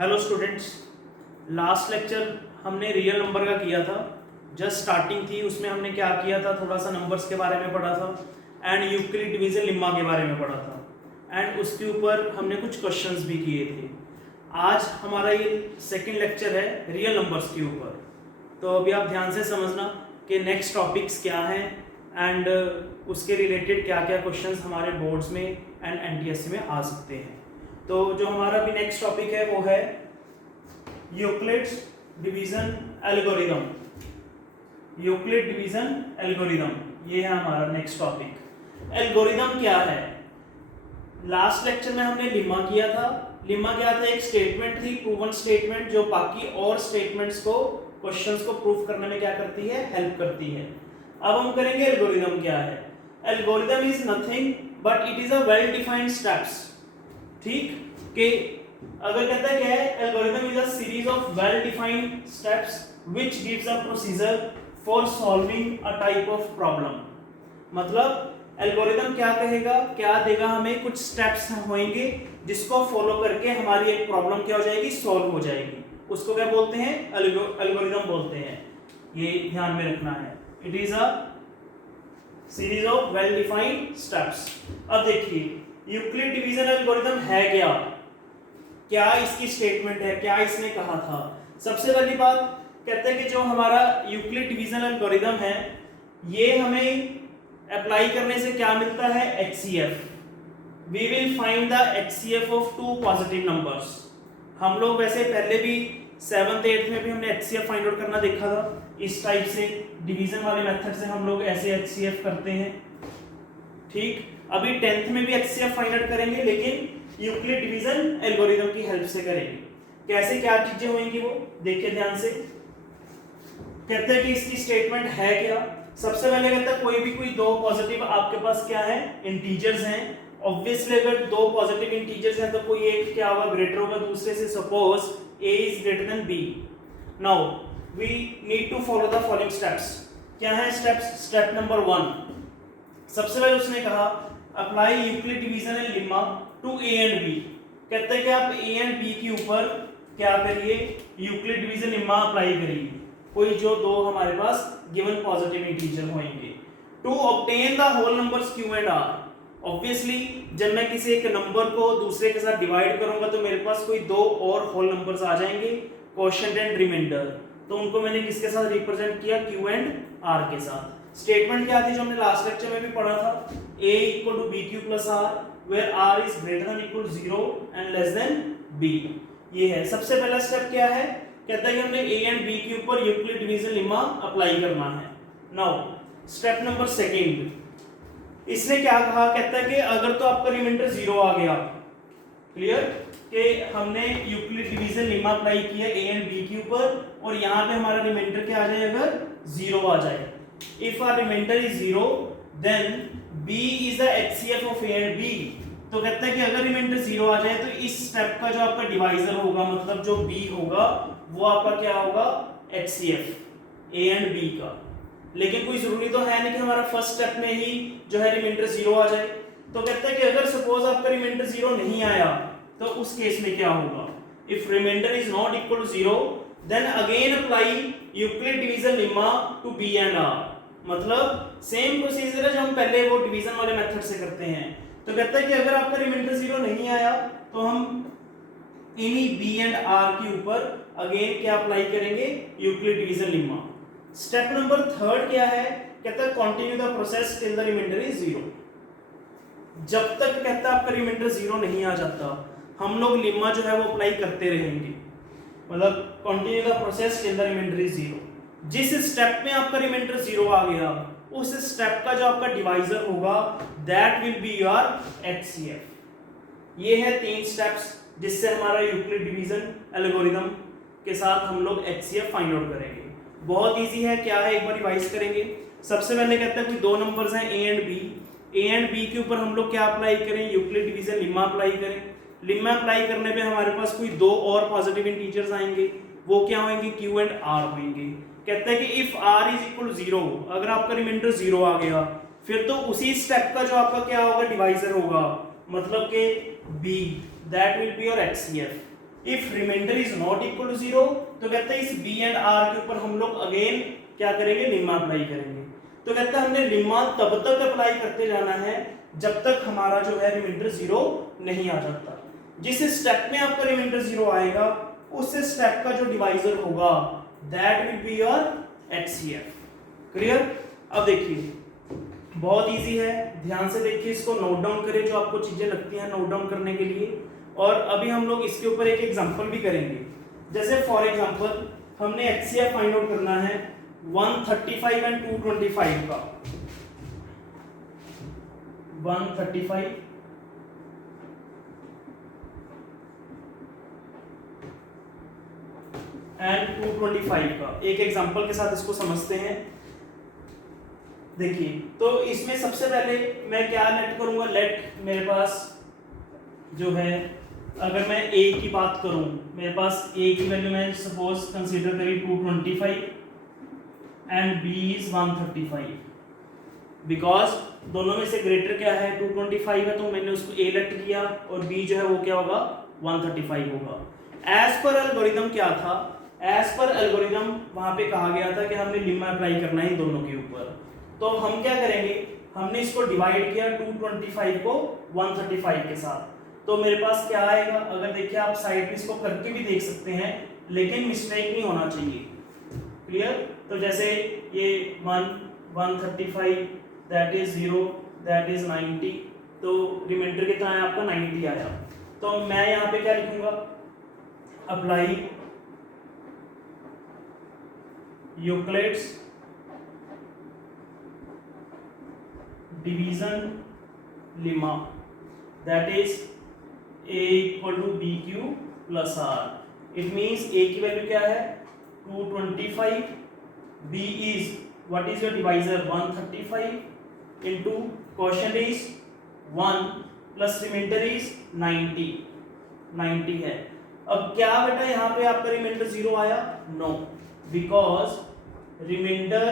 Hello students, last lecture हमने real number का किया था। जस्ट स्टार्टिंग थी, उसमें हमने क्या किया था, थोड़ा सा नंबर्स के बारे में पढ़ा था एंड यूक्लिड डिवीजन लेम्मा के बारे में पढ़ा था एंड उसके ऊपर हमने कुछ क्वेश्चंस भी किए थे। आज हमारा ये सेकंड लेक्चर है रियल नंबर्स के ऊपर। तो अभी आप ध्यान से समझना कि नेक्स्ट टॉपिक्स क्या हैं एंड उसके रिलेटेड क्या क्या क्वेश्चंस हमारे बोर्ड्स में एंड एनटीएससी में आ सकते हैं। तो जो हमारा अभी नेक्स्ट टॉपिक है वो है Euclid's division algorithm. Euclid division algorithm, ये है हमारा नेक्स्ट टॉपिक। एल्गोरिदम क्या है? लास्ट लेक्चर में हमने लिम्मा किया था। लिम्मा क्या था? एक स्टेटमेंट थी, प्रूवन स्टेटमेंट, जो बाकी और स्टेटमेंट्स को, क्वेश्चंस को प्रूव करने में क्या करती है, हेल्प करती है। अब हम करेंगे एल्गोरिदम क्या है। Algorithm is nothing but it is a well defined steps. ठीक, कि अगर कहता है क्या है, algorithm is a series of well defined steps which gives a procedure for solving a type of problem. मतलब एल्गोरिदम क्या कहेगा, क्या देगा हमें, कुछ स्टेप्स होंगे जिसको फॉलो करके हमारी एक प्रॉब्लम क्या हो जाएगी, सॉल्व हो जाएगी। उसको क्या बोलते हैं, एल्गोरिदम बोलते हैं। ये ध्यान में रखना है, it is a series of well defined steps. अब देखिए यूक्लिड डिवीजन एल्गोरिदम है क्या, क्या इसकी स्टेटमेंट है, क्या इसने कहा था। सबसे पहली बात कहते हैं कि जो हमारा यूक्लिड डिवीजन एल्गोरिदम है, ये हमें अप्लाई करने से क्या मिलता है, HCF. We will find the HCF of two positive numbers. हम लोग वैसे पहले भी 7th 8th में भी हमने एचसीएफ फाइंड आउट करना देखा था। इस टाइप से डिवीजन वाले मेथड से हम लोग ऐसे एचसीएफ करते हैं। ठीक, अभी 10th में भी एचसीएफ फाइंड आउट करेंगे, लेकिन यूक्लिड डिवीजन एल्गोरिदम की हेल्प से करेंगे। कैसे क्या चीजें होंगी वो देखिए ध्यान से। कहते हैं कि इसकी स्टेटमेंट है क्या। सबसे पहले कहता है कोई दो पॉजिटिव आपके पास क्या है, इंटीजर्स हैं। ऑब्वियसली अगर दो पॉजिटिव इंटीजर्स हैं तो कोई एक क्या होगा, ग्रेटर होगा दूसरे से। Suppose a is greater than b। Now we need to follow the following steps. क्या है स्टेप्स? स्टेप नंबर 1, सबसे पहले उसने कहा apply Euclid division and lemma to a and b। कहते हैं कि आप a एंड b के ऊपर क्या करिए, यूक्लिड डिवीजन लेम्मा अप्लाई करिए। कोई जो दो हमारे पास गिवन पॉजिटिव इंटीजर होंगे to obtain the whole numbers q and r। Obviously जब मैं किसी एक नंबर को दूसरे के साथ डिवाइड करूंगा तो मेरे पास कोई दो और होल नंबर्स आ जाएंगे, क्वोशिएंट एंड रिमाइंडर। तो उनको मैंने किसके साथ रिप्रेजेंट किया, q एंड r के साथ। स्टेटमेंट क्या थी जो हमने लास्ट लेक्चर में भी पढ़ा था, a equal to bq plus r where r is greater than equal 0 and less than b। ये है सबसे पहला स्टेप। क्या है, कहता है कि हमने a एंड b के ऊपर यूक्लिड डिवीजन लेम्मा अप्लाई करना है। नाउ स्टेप नंबर 2, इसने क्या कहा, कहता है कि अगर तो आपका रिमाइंडर 0 आ गया, क्लियर, कि हमने यूक्लिड डिवीजन लेम्मा अप्लाई किया a एंड b के ऊपर और यहां पे हमारा रिमाइंडर क्या आ जाए, अगर 0 आ जाए। If our remainder is 0 then b is the HCF of a and b। तो कहता है कि अगर रिमाइंडर 0 आ जाए तो इस स्टेप का जो आपका डिवाइजर होगा, मतलब जो b होगा, वो आपका क्या होगा, एचसीएफ a एंड b का। लेकिन कोई जरूरी तो है नहीं कि हमारा फर्स्ट स्टेप में ही जो है रिमाइंडर 0 आ जाए। तो कहता है कि अगर सपोज आपका रिमाइंडर 0 नहीं आया तो उस केस में क्या होगा, if remainder is not equal to 0 then again apply Euclid division lemma to b and r। मतलब सेम प्रोसीजर है जो हम पहले वो डिवीजन वाले मेथड से करते हैं। तो कहता है कि अगर आपका रिमाइंडर 0 नहीं आया तो हम इन्हीं b एंड r के ऊपर अगेन क्या अप्लाई करेंगे, Euclid division lemma. Step number 3 क्या है, कहता है continue the process till the remainder is 0। जब तक कहता है आपका रिमाइंडर 0 नहीं आ जाता हम लोग लेम्मा जो है वो अप्लाई करते रहेंगे। मतलब continue the process till the remainder is 0। जिस स्टेप में आपका रिमाइंडर 0 आ गया उस स्टेप का जो आपका डिवाइजर होगा that will be your HCF. ये है 3 स्टेप्स जिससे हमारा यूक्लिड डिवीजन एल्गोरिदम के साथ हम लोग एचसीएफ फाइंड आउट करेंगे। बहुत इजी है, क्या है, एक बार रिवाइज करेंगे। सबसे पहले कहता है कोई दो नंबर्स हैं a and b। a and b के ऊपर हम लोग क्या अप्लाई करें, यूक्लिड डिवीजन लेम्मा अप्लाई करें। लेम्मा अप्लाई करने पे हमारे पास कोई दो और पॉजिटिव इंटीजर्स आएंगे, वो क्या होंगे, q एंड r होंगे। कहता है कि if r is equal to 0, अगर आपका रिमाइंडर 0 आ गया फिर तो उसी स्टेप का जो आपका क्या होगा, डिवाइजर होगा, मतलब कि b, that will be your HCF. If remainder is not equal to 0 तो कहते हैं इस बी एंड आर के ऊपर हम लोग अगेन क्या करेंगे, लिम्मा अप्लाई करेंगे। तो कहता है हमने लिम्मा तब तक अप्लाई करते जाना है जब तक हमारा जो है रिमाइंडर 0 नहीं आ जाता। जिस स्टेप में आपका रिमाइंडर 0 आएगा उस स्टेप का जो डिवाइजर होगा that will be your HCF। Clear? अब देखिए बहुत इजी है, ध्यान से देखिए, इसको नोट डाउन करें जो आपको चीजें लगती हैं नोट डाउन करने के लिए। और अभी हम लोग इसके ऊपर एक एग्जांपल भी करेंगे। जैसे फॉर एग्जांपल हमने HCF फाइंड आउट करना है 135 एंड 225 का। 135 एंड 225 का एक एग्जांपल के साथ इसको समझते हैं। देखिए तो इसमें सबसे पहले मैं क्या लेट करूंगा, लेट मेरे पास जो है अगर मैं a की बात करूं, मेरे पास a की वैल्यू मैं सपोज कंसीडर करी 225 एंड b इज 135, बिकॉज दोनों में से ग्रेटर क्या है 225 है, तो मैंने उसको a लेट किया और b जो है वो क्या होगा 135 होगा। एज पर एल्गोरिथम क्या था, एज पर एल्गोरिथम वहां पे कहा गया था कि हमने लिम्मा अप्लाई करना है दोनों के ऊपर। तो हम क्या करेंगे, हमने इसको डिवाइड किया 225 को 135 के साथ, तो मेरे पास क्या आएगा, अगर देखिए आप साइड में इसको करके भी देख सकते हैं लेकिन मिस्टेक नहीं होना चाहिए। क्लियर? तो जैसे ये 135 दैट इज 0 दैट इज 90, तो रिमाइंडर कितना आया आपका 90 आया। तो मैं यहाँ पे क्या लिखूंगा, apply Euclid's division lemma that is a equal to b q plus r. It means a की वैल्यू क्या है 225, b is what is your divisor 135 into quotient is 1 plus remainder is 90 है। अब क्या बेटा यहाँ पे आपका रिमाइंडर 0 आया, no, because remainder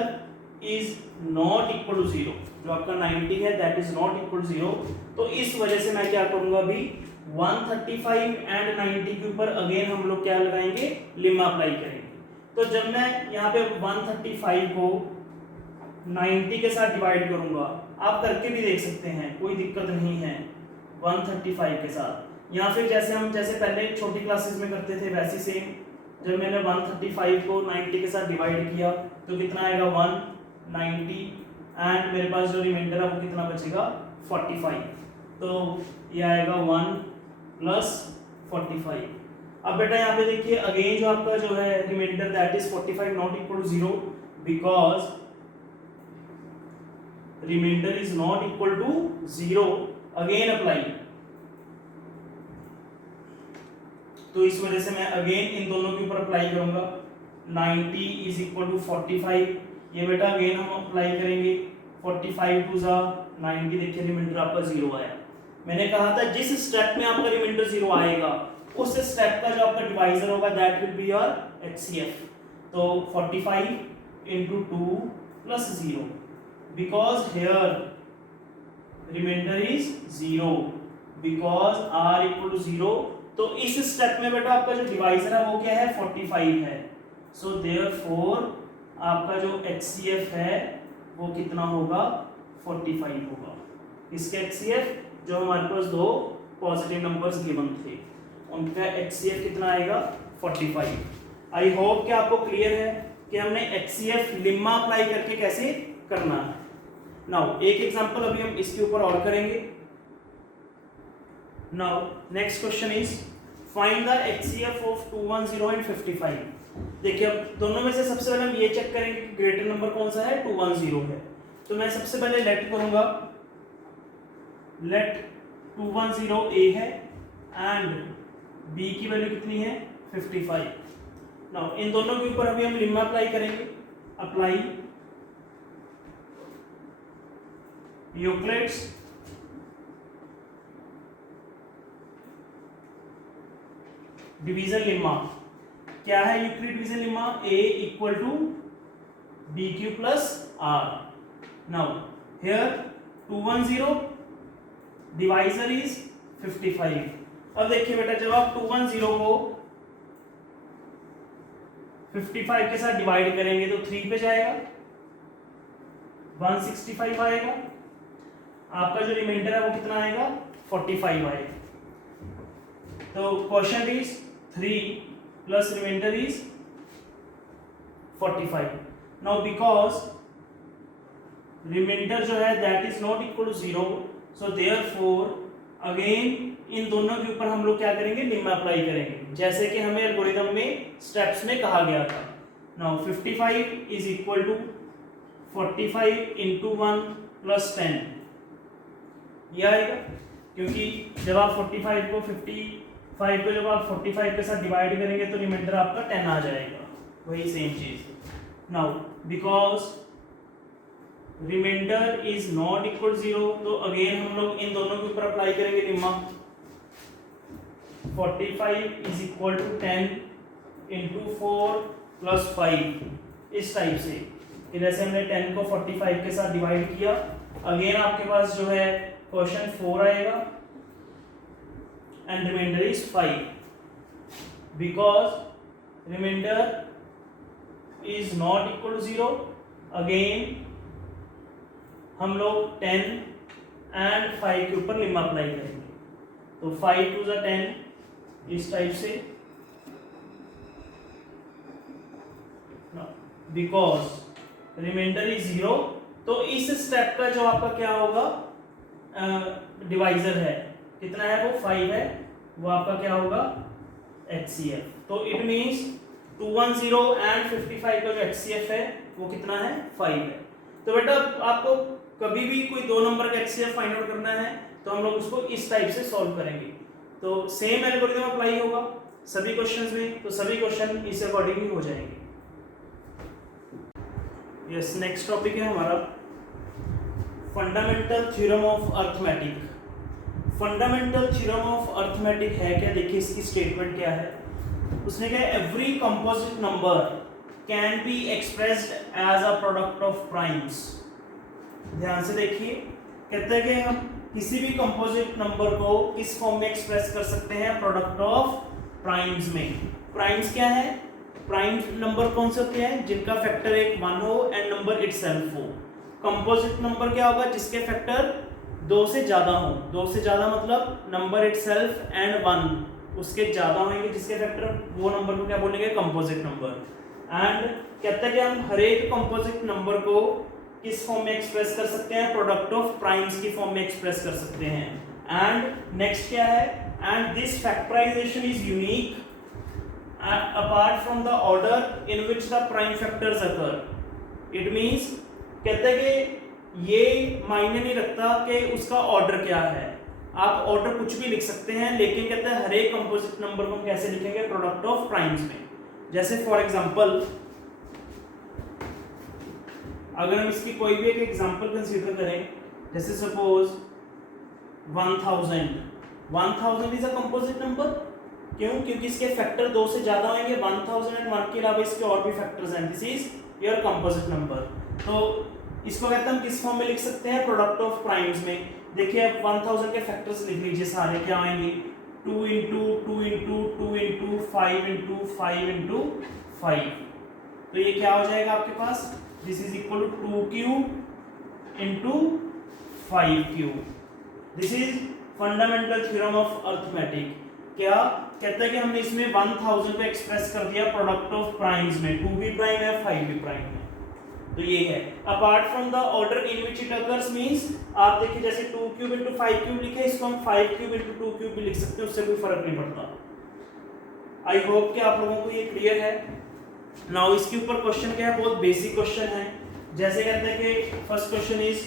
is not equal to 0, जो आपका 90 है that is not equal to 0। तो इस वजह से मैं क्या करूंगा अभी 135 एंड 90 के ऊपर अगेन हम लोग क्या लगाएंगे, लिम्मा अप्लाई करेंगे। तो जब मैं यहाँ पे 135 को 90 के साथ डिवाइड करूंगा, आप करके भी देख सकते हैं कोई दिक्कत नहीं है 135 के साथ, या फिर जैसे पहले छोटी क्लासेस में करते थे वैसे सेम, जब मैंने 135 को 90 के साथ डिवाइड किया तो कितना आएगा 190 एंड मेरे पास जो रिमाइंडर है वो कितना बचेगा 45, तो ये आएगा 1 प्लस 45। अब बेटा यहाँ पे देखिए अगेन जो आपका जो है remainder that is 45 not equal to 0, because remainder is not equal to 0, again apply. तो इस वजह से मैं अगेन इन दोनों के ऊपर अप्लाई करूंगा 90 इज इक्वल टू 45, ये बेटा अगेन हम अप्लाई करेंगे 45 टू जा 90, देखिए रिमाइंडर आपका 0 आया। मैंने कहा था जिस स्टेप में आपका रिमाइंडर 0 आएगा उस स्टेप का जो आपका डिवाइजर होगा that will be your HCF। तो 45 into 2 plus 0, because here remainder is 0 because r equal to 0। तो इस स्टेप में बेटा आपका जो डिवाइजर है वो क्या है 45 है, सो देयरफॉर आपका जो HCF है वो कितना होगा 45 होगा। इसके HCF जो हमारे पास दो पॉजिटिव नंबर्स गिवन थे उनका HCF कितना आएगा 45। आई होप कि आपको क्लियर है कि हमने HCF लिम्मा अप्लाई करके कैसे करना है। नाउ एक एग्जांपल अभी हम इसके ऊपर और करेंगे। Now next question is find the HCF of 210 and 55। देखिए अब दोनों में से सबसे पहले हम ये चेक करेंगे कि ग्रेटर नंबर कौन सा है 210 है। तो मैं सबसे पहले लेट करूंगा, लेट 210 A है एंड B की वैल्यू कितनी है 55। नाउ इन दोनों के ऊपर अभी हम लिम्मा अप्लाई करेंगे, अप्लाई यूक्लिड्स डिवीजन लिम्मा। क्या है Euclid division lemma, A equal to BQ plus R। Now here 210 divisor is 55। अब देखिए बेटा जब आप 210 को 55 के साथ डिवाइड करेंगे तो 3 पे जाएगा, 165 आएगा। आपका जो रिमाइंडर है वो कितना आएगा, 45 आएगा। तो quotient is 3 plus remainder is 45। Now because remainder जो है that is not equal to 0, so therefore again इन दोनों के ऊपर हम लोग क्या करेंगे, लेम्मा अप्लाई करेंगे, जैसे कि हमें एल्गोरिथम में स्टेप्स में कहा गया था। Now 55 is equal to 45 into 1 plus 10, यह आएगा, क्योंकि जब आप 45 को 55 को जब आप 45 के साथ डिवाइड करेंगे तो रिमाइंडर आपका 10 आ जाएगा, वही सेम चीज। Now because remainder is not equal 0, तो अगेन हम लोग इन दोनों के ऊपर अप्लाई करेंगे lemma. 45 is equal to 10 into 4 plus 5, इस टाइप से कि जैसे हमने 10 को 45 के साथ डिवाइड किया। अगेन आपके पास जो है क्वेश्चन 4 आएगा and remainder is 5 because remainder is not equal to 0। Again हम लोग 10 एंड 5 के ऊपर लेम्मा अप्लाई करेंगे, तो 5 टू द 10 इस टाइप से, बिकॉज रिमाइंडर इज 0। तो इस स्टेप का जो आपका क्या होगा, डिवाइजर है, कितना है वो 5 है, वो आपका क्या होगा HCF। तो इट मींस 210 एंड 55 का जो HCF है वो कितना है, 5 है। तो बेटा आपको कभी भी कोई दो नंबर का HCF फाइंड आउट करना है तो हम लोग उसको इस टाइप से सॉल्व करेंगे। तो सेम एल्गोरिथम अप्लाई होगा सभी क्वेश्चंस में, तो सभी क्वेश्चन इस अकॉर्डिंगली हो जाएंगे। यस, नेक्स्ट टॉपिक है हमारा fundamental theorem of arithmetic. Fundamental theorem of arithmetic है क्या, देखिए इसकी स्टेटमेंट क्या है। उसने कहा every composite number can be expressed as a product of primes. ध्यान से देखिए, कहते हैं कि हम किसी भी कंपोजिट नंबर को किस फॉर्म में एक्सप्रेस कर सकते हैं, प्रोडक्ट ऑफ प्राइम्स में। प्राइम्स क्या है, प्राइम्स नंबर कौन से होते हैं, जिनका फैक्टर एक 1 हो एंड नंबर इटसेल्फ हो। कंपोजिट नंबर क्या होगा, जिसके फैक्टर 2 से ज्यादा हो। 2 से ज्यादा मतलब नंबर इटसेल्फ एंड 1 उसके ज्यादा होंगे, जिसके फैक्टर वो नंबर को क्या बोलेंगे, कंपोजिट नंबर। एंड कहता है कि हम हर एक कंपोजिट नंबर को किस फॉर्म में एक्सप्रेस कर सकते हैं, प्रोडक्ट ऑफ प्राइम्स की फॉर्म में एक्सप्रेस कर सकते हैं। एंड नेक्स्ट क्या है, and this factorization is unique apart from the order in which the prime factors occur. It means कहते हैं कि ये मायने नहीं रखता कि उसका ऑर्डर क्या है, आप ऑर्डर कुछ भी लिख सकते हैं, लेकिन कहते हैं हर एक कंपोजिट नंबर को हम कैसे लिखेंगे, प्रोडक्ट ऑफ प्राइम्स में। जैसे फॉर एग्जांपल अगर हम इसकी कोई भी एक एग्जांपल कंसीडर करें, जैसे suppose 1000 is a composite number. क्यों, क्योंकि इसके फैक्टर 2 से ज्यादा होंगे। 1001 के अलावा इसके और भी फैक्टर्स हैं, this is your composite number. तो इसको कहते हैं हम किस फॉर्म में लिख सकते हैं, प्रोडक्ट ऑफ प्राइम्स में। देखिए अब 1000 के फैक्टर्स लिख लीजिए सारे, क्या आएंगे, 2 into 2 into 2 into 5 into 5 into 5। तो ये क्या हो जाएगा आपके पास, this is equal to 2 cube into 5 cube. This is fundamental theorem of arithmetic. क्या कहता है कि हमने इसमें 1000 को एक्सप्रेस कर दिया प्रोडक्ट ऑफ प्राइम्स में, 2 भी प्राइम है 5 भी प्राइम है। तो ये है apart from the order in which it occurs, means आप देखिए जैसे 2 क्यूब इंटू 5 क्यूब लिखे, इसको हम 5 क्यूब इंटू 2 क्यूब भी लिख सकते हैं, उससे कोई फर्क नहीं पड़ता। आई होप कि आप लोगों को ये क्लियर है। नाउ इसके ऊपर क्वेश्चन क्या है, बहुत बेसिक क्वेश्चन है। जैसे कहते हैं कि first question is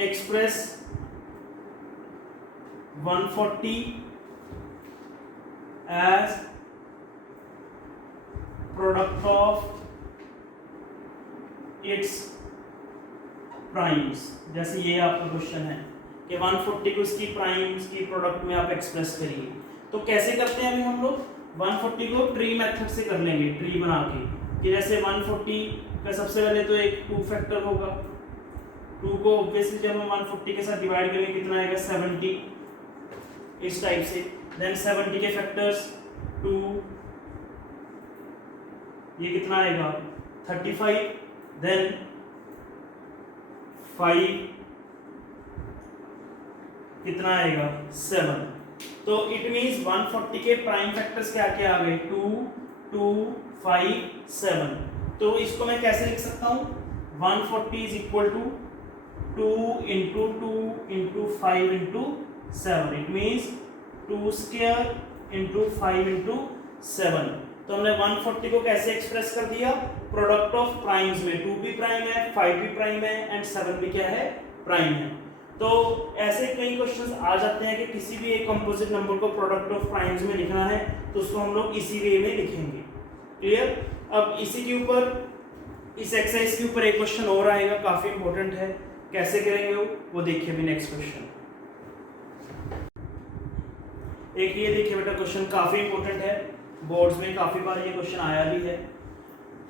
express 140 as product of its primes। जैसे ये आपका क्वेश्चन है कि 140 को इसकी प्राइम्स की प्रोडक्ट में आप एक्सप्रेस करिए। तो कैसे करते हैं अभी हम लोग, 140 को ट्री मेथड से कर लेंगे, ट्री बना के, कि जैसे 140 का सबसे पहले तो एक 2 फैक्टर होगा। 2 को ऑब्वियसली जब हम 140 के साथ डिवाइड करेंगे कितना आएगा, 70, इस टाइप से। देन 70 के फैक्टर्स 2 ये कितना आएगा 35, देन 5 कितना आएगा 7। तो इट मींस 140 के प्राइम फैक्टर्स क्या क्या आ गए 2, 2, 5, 7। तो इसको मैं कैसे लिख सकता हूँ 140 is equal to 2 into 2 into 5 into 7। It means 2 square into 5 into 7। तो हमने 140 को कैसे एक्सप्रेस कर दिया प्रोडक्ट ऑफ प्राइम्स में 2 भी प्राइम है 5 भी प्राइम है एंड 7 भी क्या है प्राइम है। तो ऐसे कई क्वेश्चंस आ जाते हैं कि किसी भी एक कंपोजिट नंबर को प्रोडक्ट ऑफ प्राइम्स में लिखना है तो उसको हम लोग इसी वे में लिखेंगे। क्लियर। अब इसी के ऊपर इस एक्सरसाइज के ऊपर एक क्वेश्चन और आएगा, काफी इंपॉर्टेंट है, कैसे करेंगे वो देखिए अभी नेक्स्ट क्वेश्चन। एक ये देखिए बेटा क्वेश्चन काफी इंपॉर्टेंट है, बोर्ड्स में काफी बार ये क्वेश्चन आया भी है।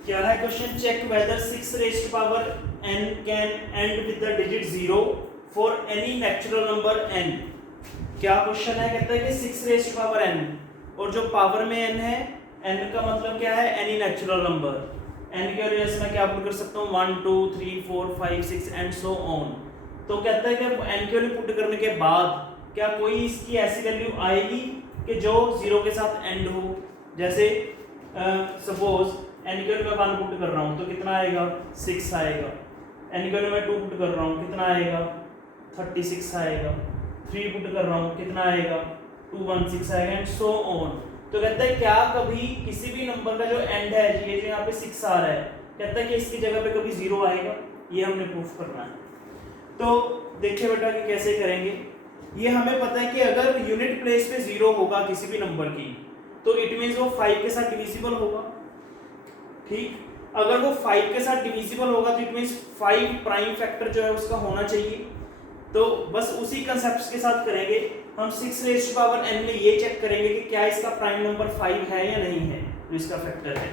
क्या है question, check whether 6 raised to power n can end with the digit 0 for any natural number n। क्या क्वेश्चन है, कहता है कि 6 रेज़्ड टू पावर n और जो पावर में n है, n का मतलब क्या है एनी नेचुरल नंबर। n के वजह से मैं क्या पुट कर सकता हूँ 1 2 3 4 5 6 एंड सो ऑन। तो कहता है कि n की वैल्यू पुट करने के बाद क्या कोई इसकी ऐसी वैल्यू आएगी कि जो 0 के साथ एंड हो। जैसे सपोज n की वैल्यू मैं 1 पुट कर रहा हूँ तो कितना आएगा 6 आएगा, n की वैल्यू मैं 2 पुट कर रहा हूँ कितना आएगा 36 आएगा, 3 पुट कर रहा हूँ कितना आएगा 216 आएगा एंड सो ऑन। तो कहता है क्या कभी किसी भी नंबर का जो एंड है, ये जो यहाँ पे 6 आ रहा है, कहता है कि इसकी जगह पे कभी 0 आएगा, ये हमने प्रूफ करना है। तो देखिए बेटा कि कैसे करेंगे। ये हमें पता है कि अगर यूनिट प्लेस पे 0 होगा किसी भी नंबर की तो इट मींस वो 5 के साथ डिविजिबल होगा। ठीक, अगर वो 5 के साथ डिविजिबल होगा तो इट मींस 5 प्राइम फैक्टर जो है उसका होना चाहिए। तो बस उसी कंसेप्ट के साथ करेंगे हम। 6 रेज़्ड टू पावर n में ये चेक करेंगे कि क्या इसका प्राइम नंबर 5 है या नहीं है, जो इसका फैक्टर है।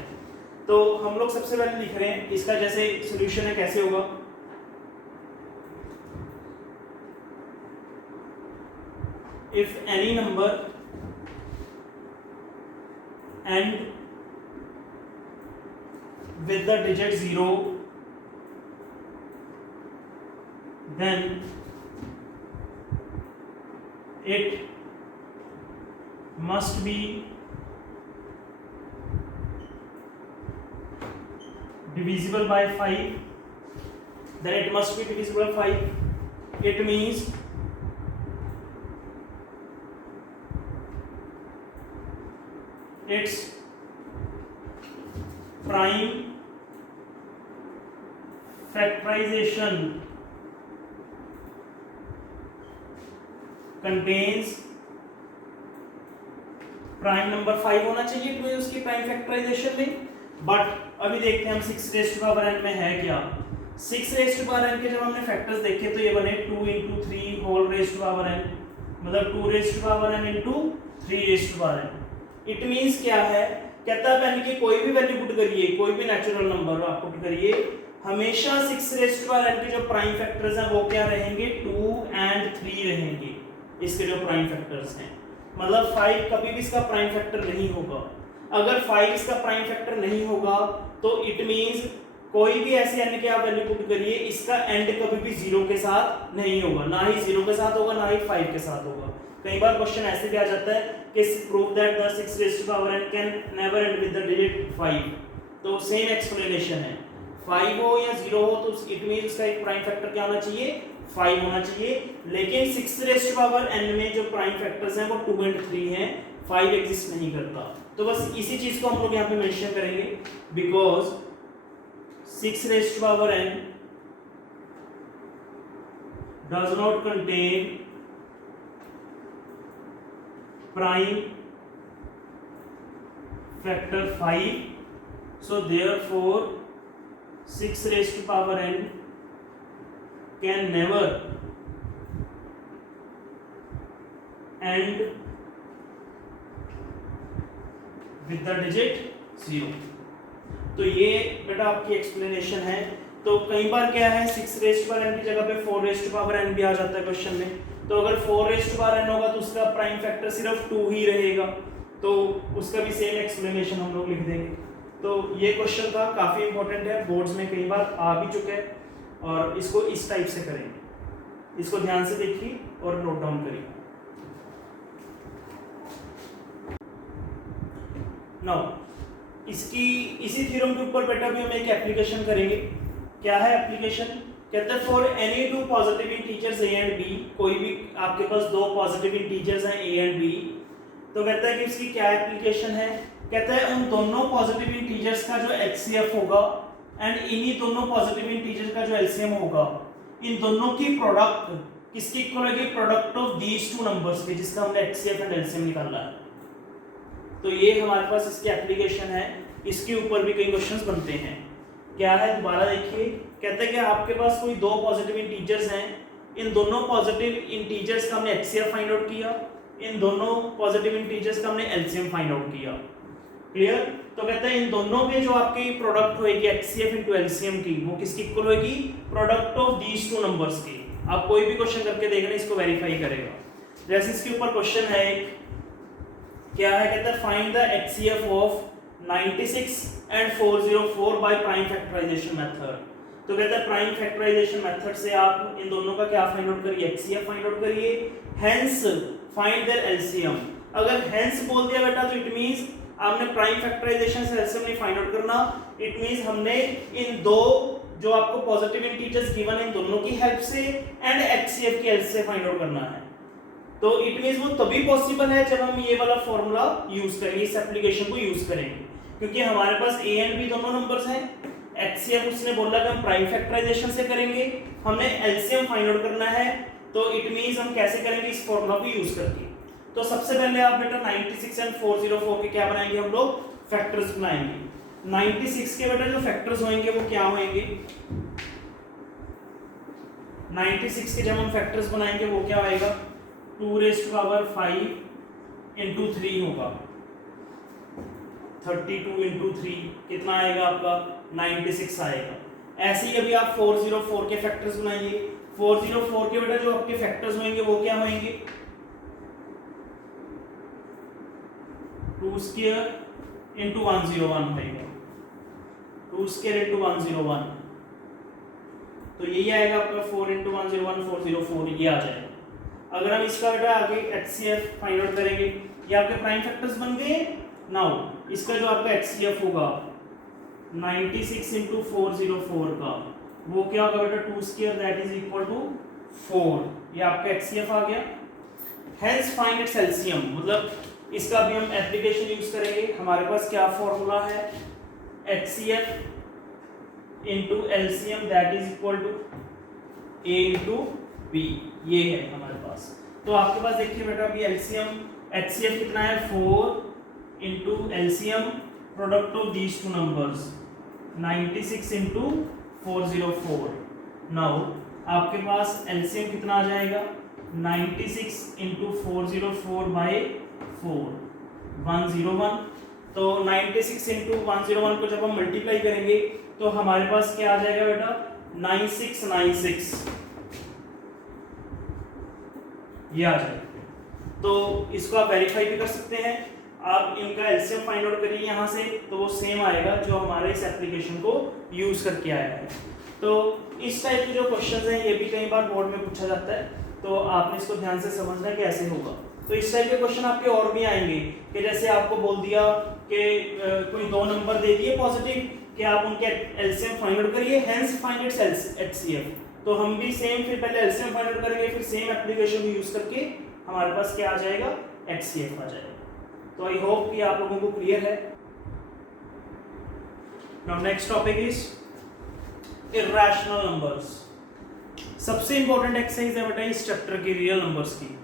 तो हम लोग सबसे पहले लिख रहे हैं इसका जैसे सॉल्यूशन है, कैसे होगा। If any number end with the digit 0, then it must be divisible by 5. Then it must be divisible by 5. It means its prime factorization contains prime number 5 होना चाहिए तो उसकी प्राइम फैक्टराइजेशन में। बट अभी देखते हैं हम 6 रेज़्ड टू पावर n में है क्या। 6 रेज़्ड टू पावर n के जब हमने फैक्टर्स देखे तो ये बने 2 into 3 whole raised to power n, मतलब 2 raised to power n into 3 raised to power n। It means क्या है, कहता है n की कोई भी वैल्यू पुट करिए, कोई भी नेचुरल नंबर आप पुट करिए, हमेशा 6 रेज़्ड टू पावर n के जो प्राइम फैक्टर्स हैं वो क्या रहेंगे 2 एंड 3 रहेंगे इसके जो प्राइम फैक्टर्स हैं। मतलब 5 कभी भी इसका प्राइम फैक्टर नहीं होगा। अगर 5 इसका प्राइम फैक्टर नहीं होगा तो इट मींस कोई भी ऐसे n के आप वैल्यू पुट करिए, इसका एंड कभी भी 0 के साथ नहीं होगा, ना ही 0 के साथ होगा ना ही 5 के साथ होगा। कई बार क्वेश्चन ऐसे भी आ जाता है कि prove that the 6 raised to power n can never end with the digit 5। तो सेम एक्सप्लेनेशन है, 5 हो या 0 हो तो इट मींस इसका एक प्राइम फैक्टर क्या होना चाहिए 5 होना चाहिए। लेकिन 6 रेज़्ड टू पावर n में जो प्राइम फैक्टर्स हैं वो 2 एंड 3 हैं, 5 एग्जिस्ट नहीं करता। तो बस इसी चीज को हम लोग यहाँ पे मेंशन करेंगे, because 6 raised to power n does not contain prime factor 5, so therefore 6 raised to power n can never end with the digit 0। तो ये बेटा आपकी एक्सप्लेनेशन है। तो कई बार क्या है 6 रेज़्ड टू पावर n की जगह पे 4 रेज़्ड टू पावर n भी आ जाता है क्वेश्चन में। तो अगर 4 रेज़्ड टू पावर n होगा तो उसका प्राइम फैक्टर सिर्फ 2 ही रहेगा, तो उसका भी सेम एक्सप्लेनेशन हम लोग लिख देंगे। तो ये क्वेश्चन था, काफ़ी इंपॉर्टेंट है, बोर्ड्स में कई बार आ भी चुके हैं, और इसको इस टाइप से करेंगे। इसको ध्यान से देखिए और नोट डाउन करिए। नाउ इसकी इसी थ्योरम के ऊपर बेटा भी हम एक एप्लीकेशन करेंगे। क्या है एप्लीकेशन? कहते हैं for any two positive integers a and b, कोई भी आपके पास दो पॉजिटिव इंटीजर्स हैं a एंड b, तो कहता है कि इसकी क्या एप्लीकेशन है। कहता है उन दोनों पॉजिटिव इंटीजर्स का जो HCF होगा एंड इन्हीं दोनों पॉजिटिव इंटीजर्स का जो LCM होगा, इन दोनों की प्रोडक्ट किसकी इक्वल होगी? Product of these two numbers की, जिसका हमने HCF एंड LCM निकालना है। तो ये हमारे पास इसकी एप्लीकेशन है, इसके ऊपर भी कई क्वेश्चंस बनते हैं। क्या है दोबारा देखिए, कहते हैं कि आपके पास कोई दो पॉजिटिव इंटीजर्स हैं, इन दोनों पॉजिटिव इंटीजर्स का हमने HCF फाइंड आउट किया, इन दोनों पॉजिटिव इंटीजर्स का हमने LCM फाइंड आउट किया। क्लियर? तो कहते हैं इन दोनों के जो आपकी प्रोडक्ट होगी HCF इनटू LCM की, वो किसकी इक्वल होगी? Product of these two numbers की। आप कोई भी क्वेश्चन करके देखना, इसको वेरीफाई करेगा। जैसे इसके ऊपर क्वेश्चन है एक, क्या है? कहता है find the HCF of 96 and 404 by prime factorization method. तो कहता है प्राइम फैक्टराइजेशन मेथड से आप इन दोनों का क्या फाइंड आउट करिए? HCF फाइंड आउट करिए, हेंस फाइंड देयर LCM। अगर हेंस बोल दिया बेटा तो इट मींस आपने प्राइम फैक्टराइजेशन से LCM नहीं फाइंड आउट करना, इट मींस हमने इन दो जो आपको पॉजिटिव इंटीजर्स गिवन है इन दोनों की हेल्प से एंड HCF की हेल्प से फाइंड आउट करना है। तो इट मींस वो तभी पॉसिबल है जब हम ये वाला फॉर्मूला यूज करेंगे, इस एप्लीकेशन को यूज करेंगे, क्योंकि हमारे पास a एंड b दोनों नंबर्स हैं। HCF उसने बोला कि हम प्राइम फैक्टराइजेशन से करेंगे, हमने LCM फाइंड आउट करना है, तो इट मींस हम कैसे करेंगे? इस फॉर्मूला को यूज करके। तो सबसे पहले आप बेटा 96 एंड 404 के क्या बनाएंगे? हम लोग फैक्टर्स बनाएंगे। 96 के बेटा जो फैक्टर्स होंगे वो क्या होंगे? 96 के जब हम फैक्टर्स बनाएंगे वो क्या आएगा? 2⁵ इंटू 3 होगा, 32 इंटू 3 कितना आएगा आपका? 96 आएगा। ऐसे ही अभी आप 404 के फैक्टर्स बनाइए। 404 के बेटा जो आपके फैक्टर्स होंगे वो क्या होंगे? 2 स्क्वायर इंटू 101 होगा, 2 स्क्वायर इंटू 101, तो यही आएगा आपका 4 इंटू 101 404, ये आ जाएगा। अगर हम इसका बेटा आगे HCF फाइंड आउट करेंगे, ये आपके प्राइम फैक्टर्स बन गए। नाउ इसका जो आपका HCF होगा 96 इंटू 404 का, वो क्या होगा बेटा? 2 square that is equal to 4, ये आपका HCF आ गया। हेंस फाइंड इट्स LCM, मतलब इसका भी हम एप्लीकेशन यूज करेंगे। हमारे पास क्या फॉर्मूला है? HCF into LCM that is equal to A into B, ये है हमारे पास। तो आपके पास देखिए बेटा अभी LCM HCF कितना है? 4 into LCM product of these two numbers 96 into 404। Now आपके पास LCM कितना आ जाएगा? 96 इंटू 404 बाई 4 101। तो 96 इंटू 101 को जब हम मल्टीप्लाई करेंगे तो हमारे पास क्या आ जाएगा बेटा? 9696, ये आ जाएगा। तो इसको आप वेरीफाई भी कर सकते हैं। आप इनका LCM फाइंड आउट करिए यहाँ से, तो वो सेम आएगा जो हमारे इस एप्लीकेशन को यूज करके आया है। तो इस टाइप के जो क्वेश्चंस हैं ये भी कई बार बोर्ड में पूछा जाता है, तो आपने इसको ध्यान से समझना है कि ऐसे होगा। तो इस टाइप के क्वेश्चन आपके और भी आएंगे कि जैसे आपको बोल दिया कि कोई दो नंबर दे दिए पॉजिटिव कि आप उनके LCM फाइंड आउट करिए, हेंस फाइंड इट्स HCF। तो हम भी सेम फिर पहले LCM फाइंड आउट करेंगे, फिर सेम एप्लीकेशन को यूज करके हमारे पास क्या आ जाएगा? HCF आ जाएगा। तो आई होप कि आप लोगों को क्लियर है। Now next topic is irrational numbers. सबसे इंपॉर्टेंट एक्सरसाइज है बेटा इस चैप्टर की रियल नंबर्स की।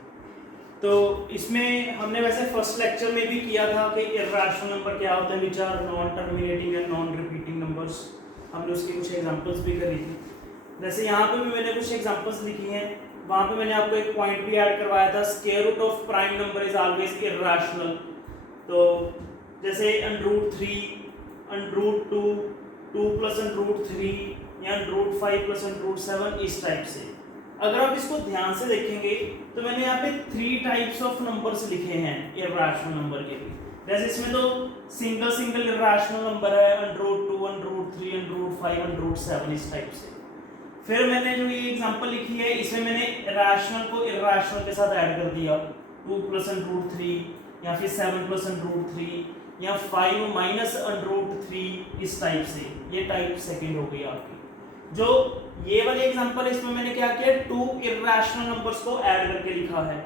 तो इसमें हमने वैसे फर्स्ट लेक्चर में भी किया था कि इर्रेशनल नंबर क्या होते हैं, which are non terminating and non repeating numbers. हमने उसकी कुछ एग्जांपल्स भी करी थी। जैसे यहाँ पे भी मैंने कुछ एग्जांपल्स लिखी हैं, वहाँ पे मैंने आपको एक पॉइंट भी ऐड करवाया था, square root of prime number is always irrational. तो जैसे √3, √2, 2 + √3 या √5 + √7, इस टाइप से। अगर आप इसको ध्यान से देखेंगे तो मैंने यहाँ पे 3 टाइप्स ऑफ नंबर्स लिखे हैं इर्रेशनल नंबर के भी। जैसे इसमें तो सिंगल सिंगल इरेशनल नंबर है, √2, √3, √5, √7 इस टाइप से। फिर मैंने जो ये एग्जांपल लिखी है इसमें मैंने इरेशनल को इरेशनल के साथ ऐड कर दिया, 2 + √3 या फिर 7 + √3 या 5 - √3 इस टाइप से। ये टाइप सेकंड हो गई आपकी। जो ये वाली एग्जांपल है इसमें मैंने क्या किया, 2 इरेशनल नंबर्स को ऐड करके लिखा है,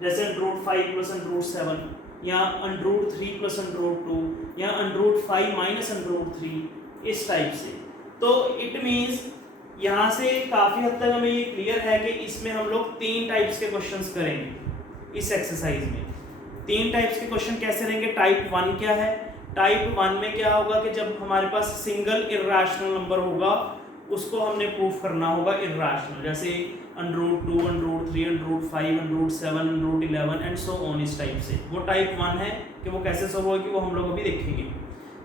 जैसे √5 + √7 या √3 + √2 या √5 - √3 इस टाइप से। तो इट मींस यहाँ से काफी हद तक हमें ये क्लियर है कि इसमें हम लोग 3 टाइप्स के क्वेश्चंस करेंगे इस एक्सरसाइज में। 3 टाइप्स के क्वेश्चन कैसे रहेंगे। टाइप 1 क्या है, टाइप 1 में क्या होगा कि जब हमारे पास सिंगल इरेशनल नंबर होगा उसको हमने प्रूफ करना होगा इरेशनल, जैसे √2, √3, √5, √7, √11 एंड सो ऑन इस टाइप से। वो टाइप 1 है कि वो कैसे सॉल्व होगी वो हम लोग अभी देखेंगे।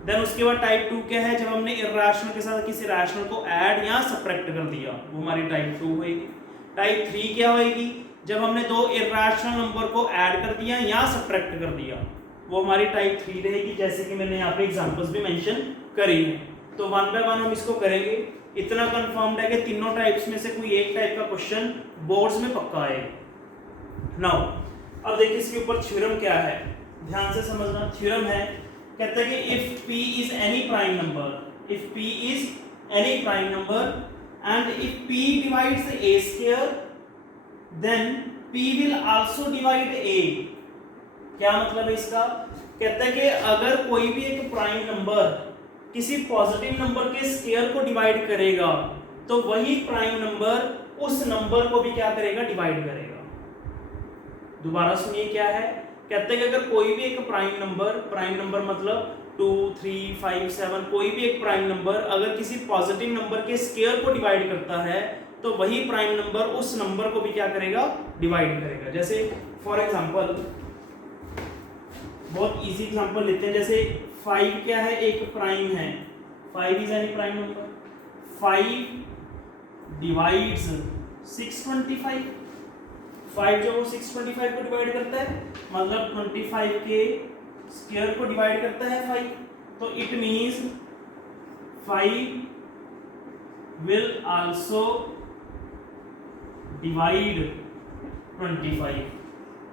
देन उसके बाद टाइप 2 क्या है, जब हमने इरेशनल के साथ किसी रैशनल को ऐड या सब्ट्रैक्ट कर दिया, वो हमारी टाइप 2 होगी। टाइप 3 क्या होगी, जब हमने 2 इरेशनल नंबर को ऐड कर दिया या सब्ट्रैक्ट कर दिया, वो हमारी टाइप 3 रहेगी, जैसे कि मैंने यहाँ पे एग्जांपल्स भी मेंशन करी है। तो 1 बाय 1 हम इसको करेंगे। इतना कंफर्म्ड है कि तीनों टाइप्स में से कोई एक टाइप का क्वेश्चन बोर्ड्स में पक्का आएगा। नाउ अब देखिए इसके ऊपर थ्योरम क्या है, ध्यान से समझना। थ्योरम है, कहता है कि if p is any prime number, if p is any prime number and if p divides a square then p will also divide a। क्या मतलब है इसका, कहता है कि अगर कोई भी एक प्राइम नंबर किसी पॉजिटिव नंबर के स्क्वायर को डिवाइड करेगा तो वही प्राइम नंबर उस नंबर को भी क्या करेगा, डिवाइड करेगा। दोबारा सुनिए क्या है, कहते हैं कि अगर कोई भी एक प्राइम नंबर मतलब 2, 3, 5, 7 कोई भी एक प्राइम नंबर अगर किसी पॉजिटिव नंबर के स्क्वायर को डिवाइड करता है तो वही प्राइम नंबर उस नंबर को भी क्या करेगा, डिवाइड करेगा। जैसे फॉर एग्जांपल बहुत इजी एग्जांपल लेते हैं, जैसे 5 क्या है, एक प्राइम है, 5 is any prime number, 5 divides 625, 5 जो वो 625 को डिवाइड करता है, मतलब 25 के स्क्वायर को डिवाइड करता है 5, तो it means 5 will also divide 25,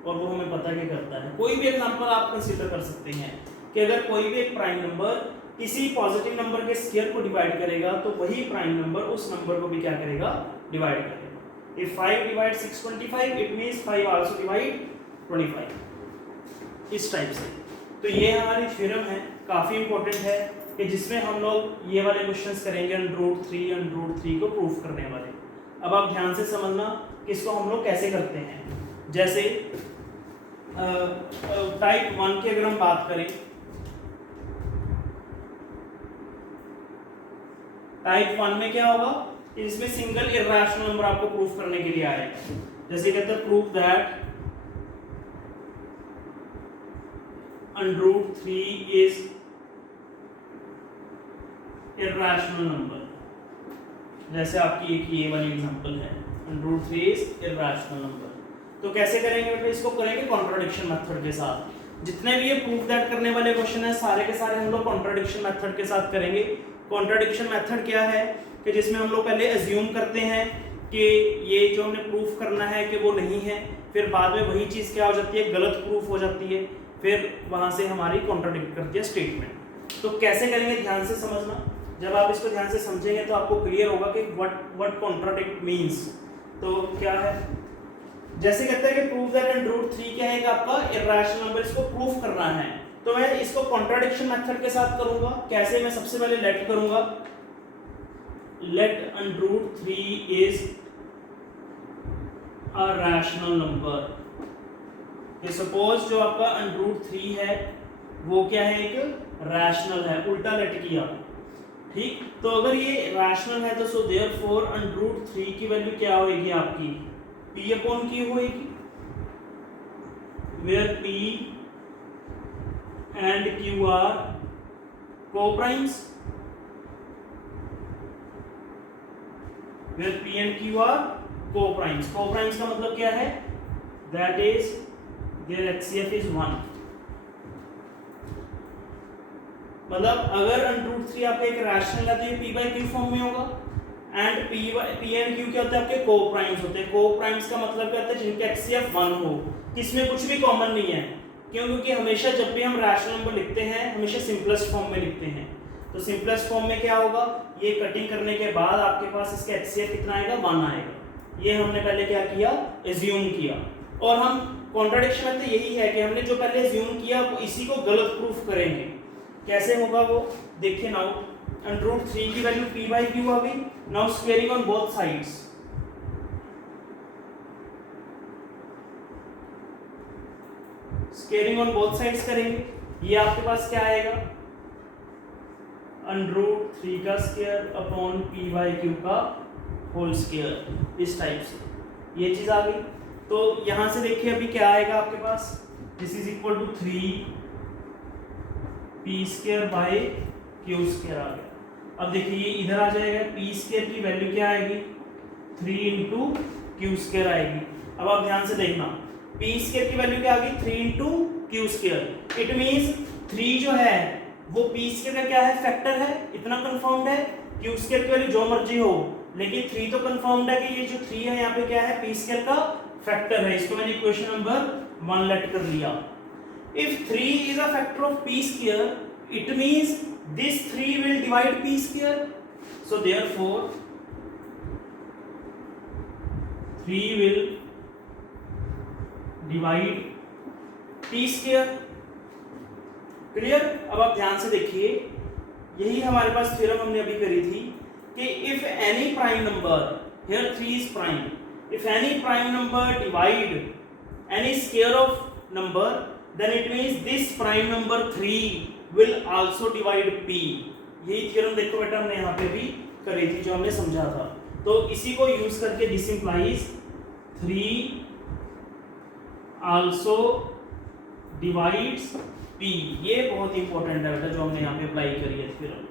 और वो हमें पता क्या करता है। कोई भी एग्जांपल आप कंसीडर कर सकते हैं कि अगर कोई भी एक प्राइम नंबर किसी पॉजिटिव नंबर के स्क्वायर को डिवाइड करेगा तो वही प्राइम नंबर उस नंबर को भी क्या करेगा, डिवाइड करेगा। If 5 divides 625 it means 5 also divide 25 इस टाइप से। तो ये हमारी थ्योरम है, काफी इंपॉर्टेंट है कि जिसमें हम लोग ये वाले क्वेश्चंस करेंगे √3 को प्रूफ करने वाले। अब आप ध्यान से समझना कि इसको हम लोग कैसे करते हैं। जैसे टाइप 1 की अगर हम बात करें, टाइप 1 में क्या होगा, इसमें सिंगल इरेशनल नंबर आपको प्रूफ करने के लिए आएगा। जैसे कहते हैं proof that √3 is irrational number, जैसे आपकी एक ये वाली एग्जांपल है, √3 इज इरेशनल नंबर। तो कैसे करेंगे बेटा, इसको करेंगे कॉन्ट्राडिक्शन मेथड के साथ। जितने भी ये प्रूफ दैट करने वाले क्वेश्चन है सारे के सारे हम लोग कॉन्ट्राडिक्शन मेथड के साथ करेंगे। कॉन्ट्राडिक्शन मेथड क्या है कि जिसमें हम लोग पहले अज्यूम करते हैं कि ये जो हमने प्रूफ करना है कि वो नहीं है, फिर बाद में वही चीज़ क्या हो जाती है, गलत प्रूफ हो जाती है, फिर वहाँ से हमारी कॉन्ट्राडिक्ट करती है स्टेटमेंट। तो कैसे करेंगे ध्यान से समझना। जब आप इसको ध्यान से समझेंगे तो आपको क्लियर होगा कि व्हाट कॉन्ट्राडिक्ट मीन्स। तो क्या है, जैसे कहते हैं कि प्रूफ दैट √3 क्या है आपका इरेशनल नंबर, इसको प्रूफ करना है तो मैं इसको कॉन्ट्राडिक्शन मेथड के साथ करूंगा। कैसे, मैं सबसे पहले लेट करूंगा, let √3 is a rational number. Suppose जो आपका √3 है वो क्या है, एक रैशनल है, उल्टा लेट किया, ठीक। तो अगर ये रैशनल है तो सो देयरफॉर √3 की वैल्यू क्या होगी आपकी, P/Q होगी, where P and Q are co-primes, where P and Q are co-primes। co-primes का मतलब क्या है, that is their HCF is 1। मतलब अगर √3 आपका एक रैशनल है तो ये p/q फॉर्म में होगा। एंड p एंड q क्या होते हैं आपके को प्राइम्स होते हैं। को प्राइम्स का मतलब क्या होता है, जिनके HCF 1 हो, किसमें कुछ भी कॉमन नहीं है। क्यों? क्योंकि हमेशा जब भी हम रैशनल नंबर लिखते हैं हमेशा सिंपलेस्ट फॉर्म में लिखते हैं। तो सिंपलेस्ट फॉर्म में क्या होगा, ये कटिंग करने के बाद आपके पास इसका HCF कितना आएगा, 1 आएगा। ये हमने पहले क्या किया, एज्यूम किया। और हम कॉन्ट्राडिक्शन में तो यही है कि हमने जो पहले एज्यूम किया वो इसी को गलत प्रूफ करेंगे। कैसे होगा वो देखिए। नाउ √3 की वैल्यू p/q आ गई। Now squaring on both sides, squaring on both sides करेंगे। ये आपके पास क्या आएगा, √3 का स्क्वायर अपॉन p/q का होल स्क्वायर, इस टाइप से ये चीज आ गई। तो यहां से देखिए अभी क्या आएगा आपके पास, this is equal to 3p² आ गया। अब देखिए ये इधर आ जाएगा, p² की वैल्यू क्या आएगी, 3 × q² आएगी। अब आप ध्यान से देखना, p² की वैल्यू क्या आ गई, 3 × q²। इट मींस 3 जो है वो p² का क्या है, फैक्टर है, इतना कंफर्म्ड है। q² की वैल्यू जो मर्जी हो, लेकिन 3 तो कंफर्म्ड है कि ये जो 3 है यहाँ पे क्या है, p² का फैक्टर है। इसको मैंने इक्वेशन नंबर 1 लेट कर लिया। If 3 is a factor of p², it means this 3 will divide p². So therefore 3 will divide p²। Clear? अब आप ध्यान से देखिए, यही हमारे पास थ्योरम हमने अभी करी थी कि if any prime number, here 3 is prime, if any prime number divide any square of number, then it means this prime number 3 will also divide p। यही थ्योरम देखो बेटा हमने यहाँ पे भी करी थी, जो हमने समझा था। तो इसी को यूज करके this implies 3 also divides p। ये बहुत इंपॉर्टेंट है बेटा, जो हमने यहाँ पे अप्लाई करी है थ्योरम।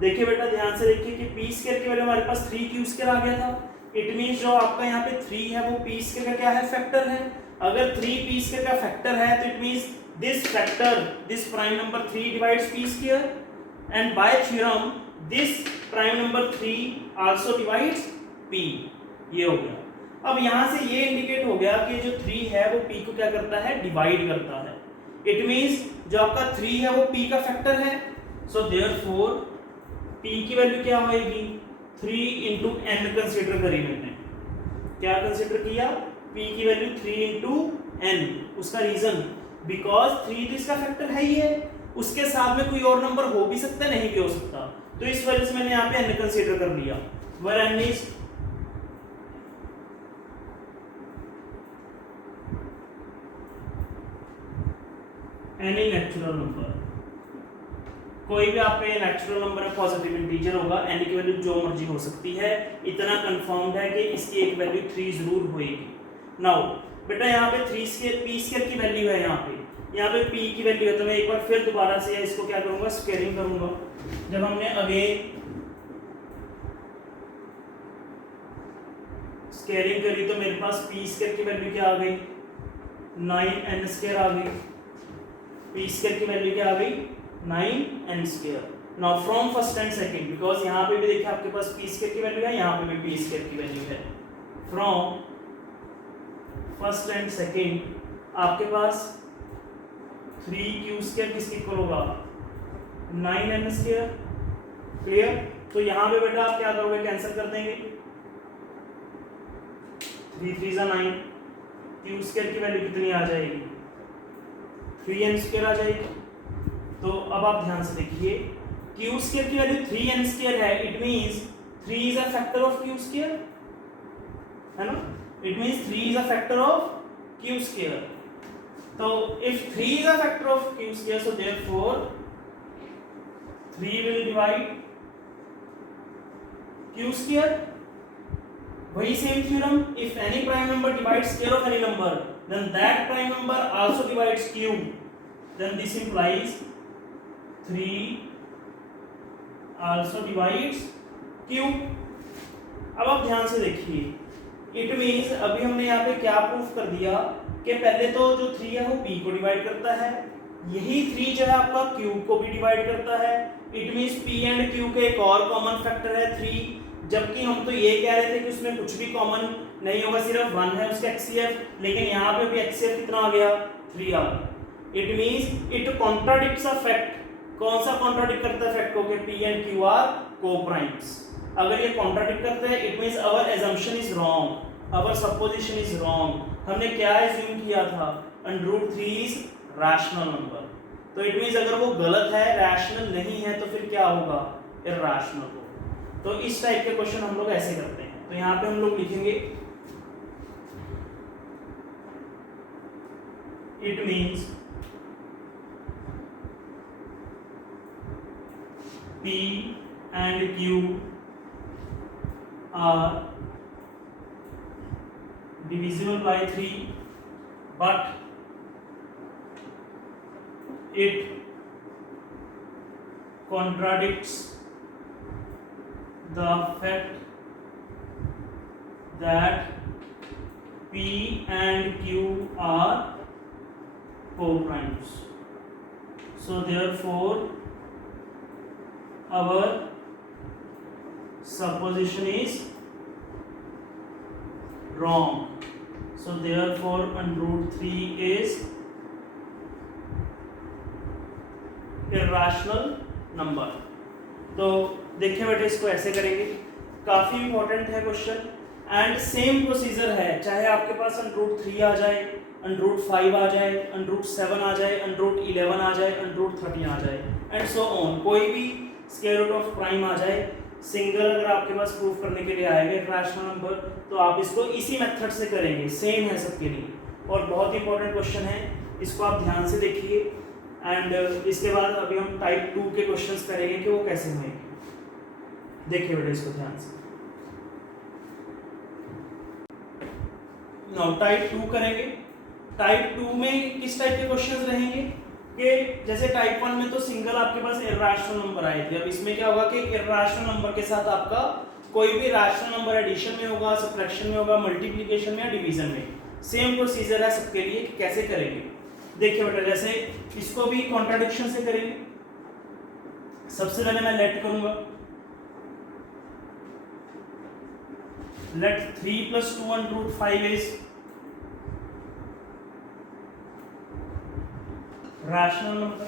देखिए बेटा ध्यान से देखिए कि p² की वैल्यू हमारे पास 3q² आ गया था। इट मींस जो आपका यहाँ पे 3 है वो p² का क्या है, फैक्टर है। अगर 3 p² का फैक्टर है तो it means this factor, this prime number 3 divides p², and by theorem this prime number 3 also divides p। ये हो गया। अब यहाँ से ये इंडिकेट हो गया कि जो 3 है वो p को क्या करता है, डिवाइड करता है। इट मींस जो आपका 3 है वो p का फैक्टर है। सो देयरफॉर p की वैल्यू क्या होगी, 3 × n कंसीडर करी मैंने। क्या कंसीडर किया, p की वैल्यू 3 × n। उसका रीजन, बिकॉज 3 तो इसका फैक्टर है ही है, उसके साथ में कोई और नंबर हो भी सकता है, नहीं भी हो सकता। तो इस वजह से मैंने यहाँ पे n कंसीडर कर लिया। Where n is any natural number. कोई भी आपका ये नेचुरल नंबर है, पॉजिटिव इंटीजर होगा, n की वैल्यू जो मर्जी हो सकती है। इतना कंफर्म्ड है कि इसकी एक वैल्यू 3 जरूर होगी। नाउ बेटा यहाँ पे p² की वैल्यू है, यहाँ पे p की वैल्यू है। तो मैं एक बार फिर दोबारा से इसको क्या करूंगा, स्क्वेयरिंग करूंगा। जब हमने अगेन स्क्वेयरिंग करी तो मेरे पास p² की वैल्यू क्या आ गई, 9n² आ गई। p² की वैल्यू क्या आ गई, 9n²। Now from first and second, because यहाँ पे भी देखिए आपके पास p² की वैल्यू है, यहाँ पे भी p² की वैल्यू है। फ्रॉम फर्स्ट एंड सेकंड आपके पास 3q² किसके इक्वल होगा, 9n²। क्लियर? तो यहाँ पे बेटा आप क्या करोगे, कैंसिल कर देंगे, 3 3 = 9। q² की वैल्यू कितनी आ जाएगी, 3n² आ जाएगी। तो अब आप ध्यान से देखिए, q² की वैल्यू 3n² है। It means 3 is a factor of q², है ना। It means 3 is a factor of q². So if 3 is a factor of q², so therefore 3 will divide q²। वही same theorem, if any prime number divides square of any number, then that prime number also divides q। Then this implies 3 also divides q। अब आप ध्यान से देखिए, it means अभी हमने यहाँ पे क्या प्रूफ कर दिया कि पहले तो जो 3 है वो p को डिवाइड करता है, यही 3 जो है आपका क्यूब को भी डिवाइड करता है। It means P and Q के एक और कॉमन फैक्टर है 3, जबकि हम तो ये कह रहे थे कि उसमें कुछ भी कॉमन नहीं होगा, सिर्फ 1 है उसका एचसीएफ, लेकिन यहाँ पे भी एचसीएफ कितना आ गया, 3 आ गया। It means it contradicts a fact. कौन सा कॉन्ट्राडिक्ट करता है फैक्ट को कि p and q are coprimes. अगर ये कॉन्ट्राडिक्ट करते हैं it means our assumption is wrong, our supposition is wrong. हमने क्या एज्यूम किया था, √3 इज रैशनल नंबर। तो इट मींस अगर वो गलत है, रैशनल नहीं है, तो फिर क्या होगा, इरैशनल होगा। तो इस टाइप के क्वेश्चन हम लोग ऐसे करते हैं। तो यहाँ पे हम लोग लिखेंगे it means P and Q are divisible by 3, but it contradicts the fact that P and Q are co-primes. So therefore our supposition is wrong. So therefore √3 is irrational number. तो देखिए बेटे इसको ऐसे करेंगे, काफी इंपॉर्टेंट है question. And same procedure है, चाहे आपके पास √3 आ जाए, √5 आ जाए, √7 आ जाए, √11 आ जाए, √13 आ जाए, एंड सो ऑन। कोई भी स्क्वायर रूट ऑफ प्राइम आ जाए, सिंगल अगर आपके पास प्रूफ करने के लिए आएगा रैशनल नंबर, तो आप इसको इसी मेथड से करेंगे, सेम है सबके लिए। और बहुत इंपॉर्टेंट क्वेश्चन है, इसको आप ध्यान से देखिए। एंड इसके बाद अभी हम टाइप 2 के क्वेश्चंस करेंगे कि वो कैसे होंगे। देखिए बेटा इसको ध्यान से। नाउ टाइप 2 करेंगे। टाइप 2 में किस टाइप के क्वेश्चंस रहेंगे कि जैसे टाइप 1 में तो सिंगल आपके पास इरैशनल नंबर आए थे। अब इसमें क्या होगा कि इरैशनल नंबर के साथ आपका कोई भी रैशनल नंबर एडिशन में होगा, सब्ट्रैक्शन में होगा, मल्टीप्लिकेशन में या डिवीजन में। सेम प्रोसीजर है सबके लिए कि कैसे करेंगे। देखिए बेटा जैसे इसको भी कॉन्ट्राडिक्शन से करेंगे। सबसे पहले मैं लेट करूंगा, लेट 3 + 2 √5 इज रैशनल नंबर।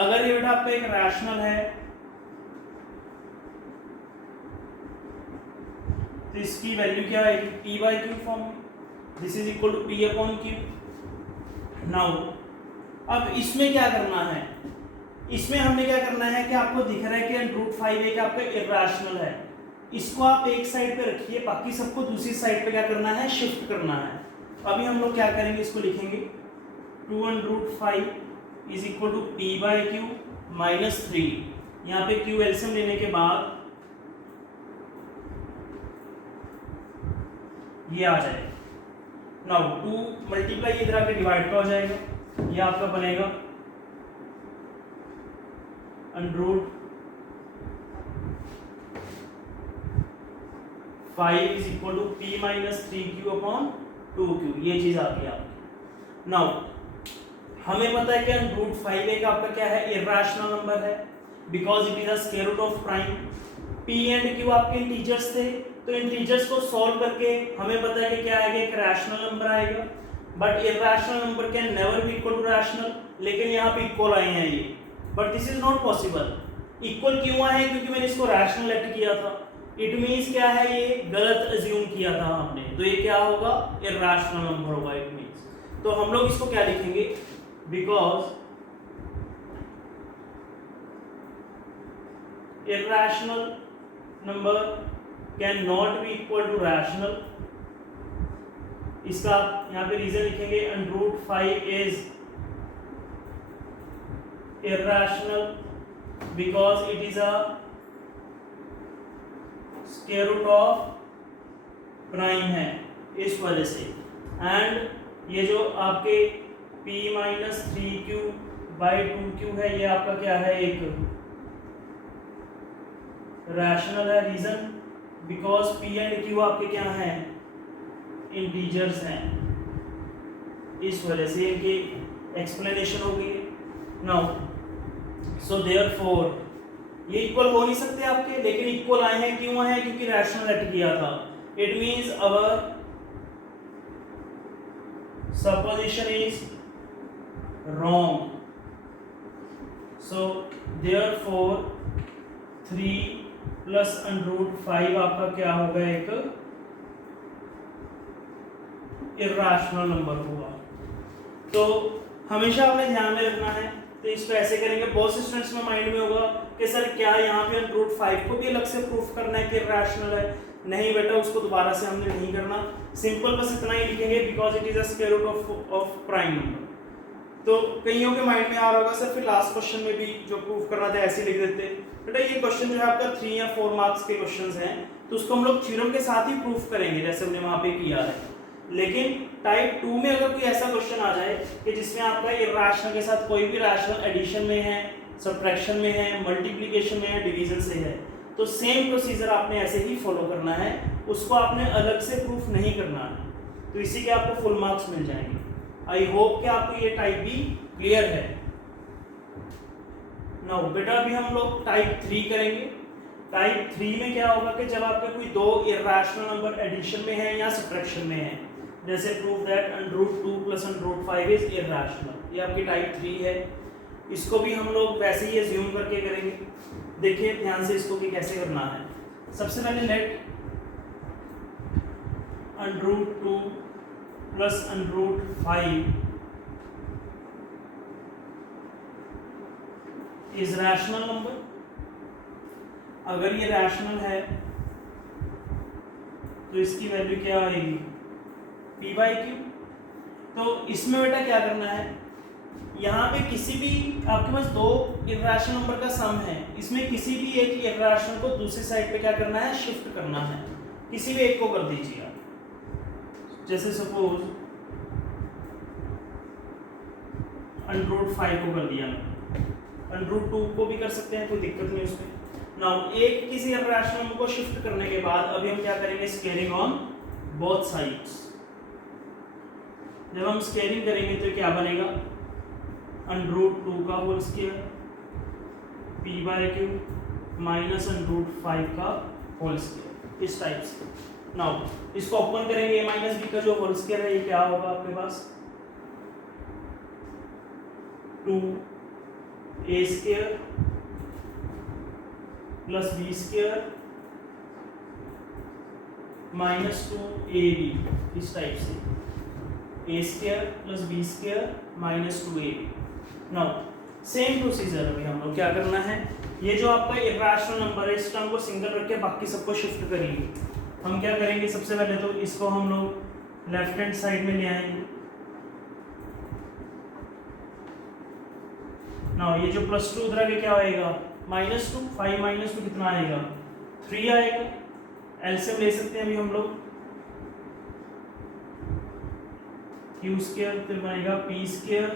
अगर ये बेटा आपका एक रैशनल है तो इसकी वैल्यू क्या आएगी, p/q form, this is equal to p/q। Now अब इसमें क्या करना है, इसमें हमने क्या करना है कि आपको दिख रहा है कि √5 एक आपका इरैशनल है, इसको आप एक साइड पे रखिए, बाकी सबको दूसरी साइड पे क्या करना है, शिफ्ट करना है। अभी हम लोग क्या करेंगे, इसको लिखेंगे 2√5 इज इक्वल टू p/q - 3। यहाँ पे q एलसीएम लेने के बाद ये आ जाएगा। नाउ 2 मल्टीप्लाई इधर आके डिवाइड का हो जाएगा, ये आपका बनेगा √5 is equal to p - 3q/2q। ये चीज आ गई आपकी। नाउ हमें पता है कि √5 एक आपका क्या है, इरैशनल नंबर है, because it is a square root of prime. p and q आपके इंटीजर्स थे, तो इंटीजर्स को सॉल्व करके हमें पता है कि क्या आएगा, एक रैशनल नंबर आएगा। But irrational number can never be equal to rational, लेकिन यहाँ पे इक्वल आए हैं ये, but this is not possible. Equal क्यों आए, क्योंकि मैंने इसको रैशनल लेट किया था। इट मींस क्या है, ये गलत अज्यूम किया था हमने, तो ये क्या होगा, इरैशनल नंबर होगा इट मींस। तो हम लोग इसको क्या लिखेंगे, because irrational number can not be equal to rational। इसका यहाँ पे रीजन लिखेंगे, √5 is irrational because it is a square root of prime है, इस वजह से। एंड ये जो आपके p - 3q/2q है, ये आपका क्या है, एक रैशनल है। Reason because p and q आपके क्या हैं, इंटीजर्स हैं, इस वजह से इनकी एक्सप्लेनेशन हो गई है। नाउ सो देयरफॉर ये इक्वल हो नहीं सकते आपके, लेकिन इक्वल आए हैं, क्यों आए हैं? क्योंकि रैशनल एड किया था। It means our supposition is wrong, so therefore 3 plus under root 5 आपका क्या होगा? एक इर्राशनल नंबर होगा। तो हमेशा आपने ध्यान में रखना है। तो इसको ऐसे करेंगे, बहुत से स्टूडेंट्स में माइंड में होगा कि सर क्या यहाँ पे अंडर रूट 5 को भी अलग से प्रूफ करना है कि इर्राशनल है? नहीं बेटा, उसको दोबारा से हमने नहीं करना, सिंपल बस इतना ही लिखेंगे because it is a square root of prime number. तो कईयों के माइंड में आ रहा होगा सर फिर लास्ट क्वेश्चन में भी जो प्रूफ करना था ऐसे लिख देते। बेटा ये क्वेश्चन जो है आपका 3 या 4 मार्क्स के क्वेश्चंस हैं, तो उसको हम लोग थ्योरम के साथ ही प्रूफ करेंगे जैसे हमने वहां पे किया है। लेकिन टाइप 2 में अगर कोई ऐसा क्वेश्चन आ जाए कि जिसमें आपका इर्राशनल के साथ कोई भी रैशनल एडिशन में है, सब्ट्रैक्शन में है, मल्टीप्लिकेशन में है, डिवीजन से है, तो सेम प्रोसीजर आपने ऐसे ही फॉलो करना है, उसको आपने अलग से प्रूफ नहीं करना है। तो इसी के आपको फुल मार्क्स मिल जाएंगे। आई होप कि आपको ये टाइप भी क्लियर है। नाउ बेटा अभी हम लोग टाइप 3 करेंगे। टाइप 3 में क्या होगा कि जब आपके कोई दो इर्राशनल नंबर एडिशन में है या सब्ट्रैक्शन में है, जैसे prove that under root 2 plus under root 5 is irrational, ये आपकी टाइप 3 है। इसको भी हम लोग वैसे ही अज्यूम करके करेंगे। देखिए ध्यान से इसको कि कैसे करना है। सबसे पहले let under root 2 plus under root 5 is rational number. अगर ये रैशनल है तो इसकी वैल्यू क्या आएगी? p/q। तो इसमें बेटा क्या करना है, यहाँ पे किसी भी आपके पास दो इर्राशनल नंबर का सम है, इसमें किसी भी एक इर्राशनल को दूसरी साइड पे क्या करना है? शिफ्ट करना है। किसी भी एक को कर दीजिए आप। जैसे सपोज अंडर रूट 5 को कर दिया मैंने, अंडर रूट 2 को भी कर सकते हैं, कोई दिक्कत नहीं उसमें। नाउ एक किसी इर्राशनल नंबर को शिफ्ट करने के बाद अभी हम क्या करेंगे? Scaling on both sides. जब हम स्केलिंग करेंगे तो क्या बनेगा? अंडर रूट 2 का whole square p/q minus under root 5 का होल स्क्वायर, इस टाइप से। नाउ इसको ओपन करेंगे, a माइनस b का जो होल स्क्वायर है ये क्या होगा आपके पास? 2a square plus b square minus 2ab, इस टाइप से। a square plus b square minus 2ab। Now same procedure अभी हम लोग क्या करना है, ये जो आपका इर्राशनल नंबर है इस टर्म को सिंगल रख के बाकी सबको शिफ्ट करेंगे। हम क्या करेंगे? सबसे पहले तो इसको हम लोग लेफ्ट हैंड साइड में ले आएंगे। नाउ ये जो प्लस 2 उधर आगे क्या आएगा? माइनस 2। 5 माइनस 2 कितना आएगा? 3 आएगा। एलसीएम ले सकते हैं अभी हम लोग। क्यू स्क्वायर फिर बनेगा P square